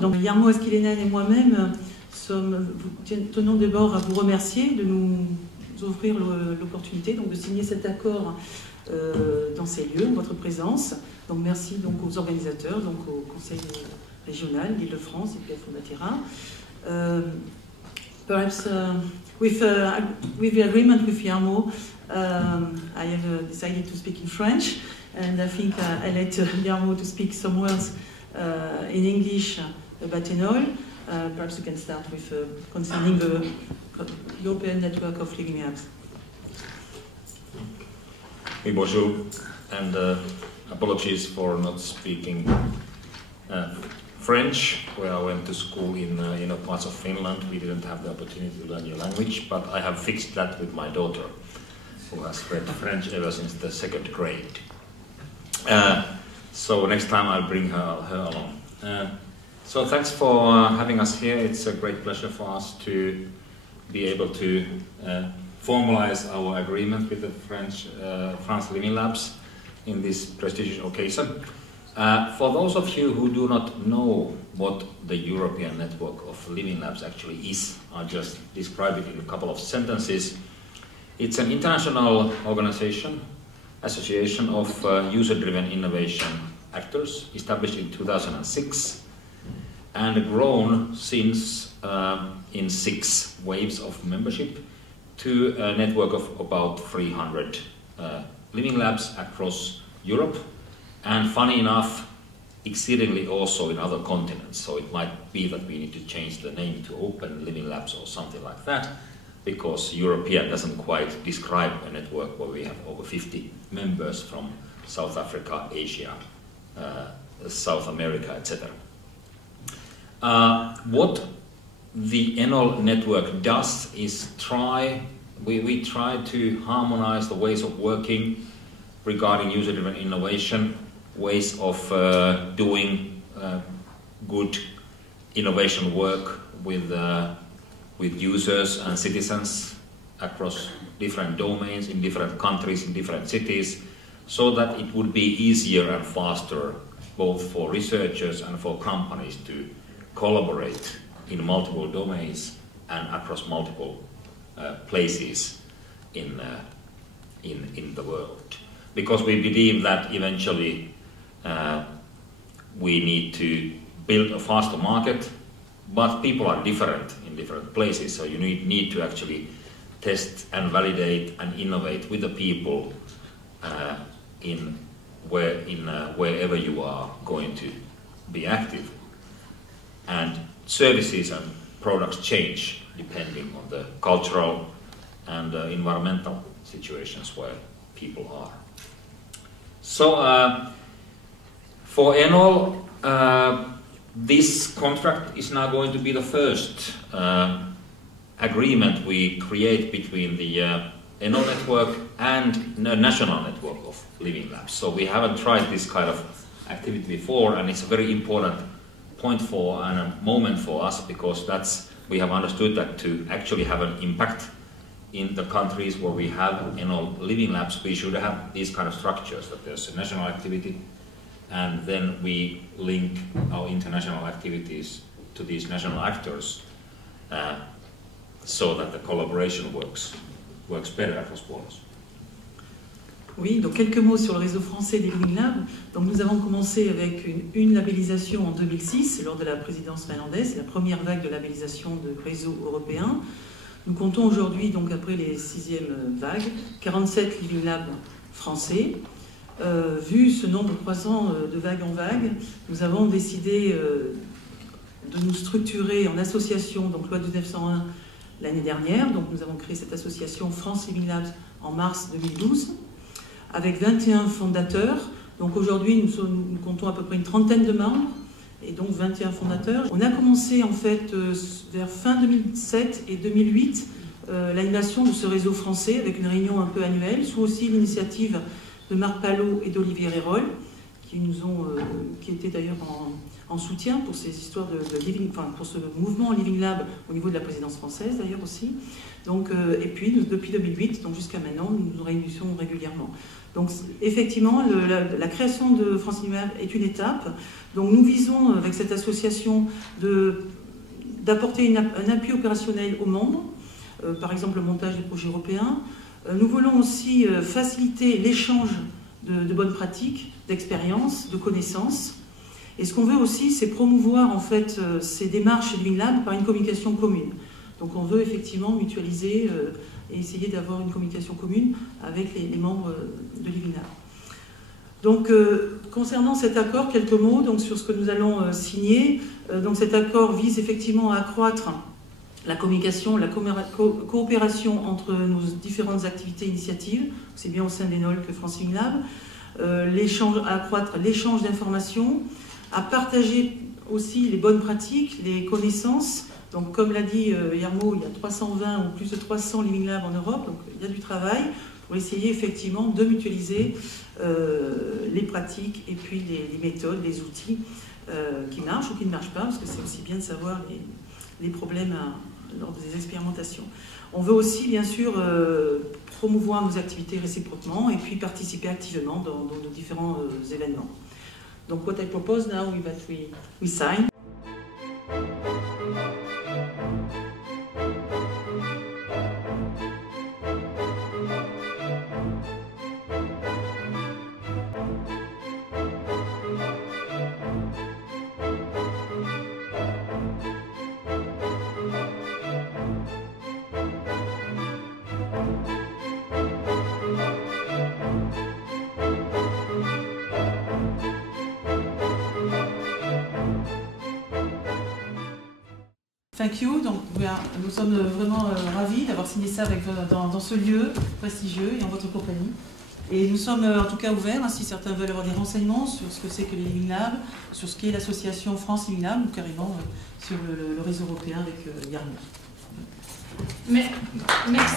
Donc Jarmo Esquilenen et moi-même tenons d'abord à vous remercier de nous offrir l'opportunité de signer cet accord dans ces lieux, en votre présence. Donc merci donc aux organisateurs, donc au Conseil régional d'Île-de-France et puis à Fondaterra. Perhaps with the agreement with Jarmo, I have decided to speak in French, and I think I let Jarmo to speak some words in English about Enol. Perhaps you can start with concerning the European Network of Living Labs. Oui, bonjour, and apologies for not speaking French, where I went to school in parts of Finland. We didn't have the opportunity to learn your language, but I have fixed that with my daughter, who has read French ever since the 2nd grade. So next time I'll bring her along. So thanks for having us here. It's a great pleasure for us to be able to formalize our agreement with the France Living Labs in this prestigious occasion. For those of you who do not know what the European Network of Living Labs actually is, I'll just describe it in a couple of sentences. It's an international organization, association of user-driven innovation actors, established in 2006 and grown since in 6 waves of membership to a network of about 300 living labs across Europe, and funny enough, exceedingly also in other continents. So it might be that we need to change the name to Open Living Labs or something like that, because European doesn't quite describe a network where we have over 50 members from South Africa, Asia, South America, etc. What the Enol network does is we try to harmonize the ways of working regarding user-driven innovation, ways of doing good innovation work with users and citizens across different domains, in different countries, in different cities, so that it would be easier and faster both for researchers and for companies to collaborate in multiple domains and across multiple places in the world. Because we believe that eventually we need to build a faster market, but people are different in different places, so you need to actually test and validate and innovate with the people wherever you are going to be active. And services and products change depending on the cultural and environmental situations where people are. So for Enol, this contract is now going to be the first agreement we create between the Enol network and the national network of living labs. So we haven't tried this kind of activity before, and it's a very important point for and a moment for us, because we have understood that to actually have an impact in the countries where we have Enol living labs, we should have these kind of structures, that there's a national activity, and then we link our international activities to these national actors so that the collaboration works better across borders. Oui, donc quelques mots sur le réseau français des Living Labs. Donc nous avons commencé avec une labellisation en 2006 lors de la présidence finlandaise, la première vague de labellisation de réseau européen. Nous comptons aujourd'hui, donc après les 6e vagues, 47 Living Labs français. Vu ce nombre croissant de vague en vague, nous avons décidé de nous structurer en association, donc loi 1901 l'année dernière. Donc nous avons créé cette association France Living Labs en mars 2012. Avec 21 fondateurs. Donc aujourd'hui, nous comptons à peu près une trentaine de membres et donc 21 fondateurs. On a commencé en fait vers fin 2007 et 2008 l'animation de ce réseau français avec une réunion un peu annuelle, sous aussi l'initiative de Marc Palot et d'Olivier Rérol, qui étaient d'ailleurs en soutien pour ces histoires pour ce mouvement Living Lab au niveau de la présidence française d'ailleurs aussi. Donc, et puis, depuis 2008, donc jusqu'à maintenant, nous nous réunissons régulièrement. Donc, effectivement, la création de France Living Lab est une étape. Donc, nous visons, avec cette association, d'apporter un appui opérationnel aux membres, par exemple le montage des projets européens. Nous voulons aussi faciliter l'échange de bonnes pratiques, d'expériences, de connaissances. Et ce qu'on veut aussi, c'est promouvoir en fait ces démarches Living Lab par une communication commune. Donc on veut effectivement mutualiser et essayer d'avoir une communication commune avec les membres de Living Lab. Donc concernant cet accord, quelques mots donc, sur ce que nous allons signer. Donc cet accord vise effectivement à accroître la communication, la coopération entre nos différentes activités et initiatives, aussi bien au sein d'Enol que France Living Lab, à accroître l'échange d'informations, à partager aussi les bonnes pratiques, les connaissances. Donc, comme l'a dit Jarmo, il y a 320 ou plus de 300 Living Lab en Europe, donc il y a du travail pour essayer effectivement de mutualiser les pratiques et puis les méthodes, les outils qui marchent ou qui ne marchent pas, parce que c'est aussi bien de savoir les problèmes lors des expérimentations. On veut aussi, bien sûr, promouvoir nos activités réciproquement et puis participer activement dans nos différents événements. Donc, what I propose now is that we sign. Thank you. Donc, nous sommes vraiment ravis d'avoir signé ça dans ce lieu prestigieux et en votre compagnie. Et nous sommes en tout cas ouverts, hein, si certains veulent avoir des renseignements sur ce que c'est que les Living Lab, sur ce qu'est l'association France Living Lab, ou carrément sur le réseau européen avec Jarmo. Merci.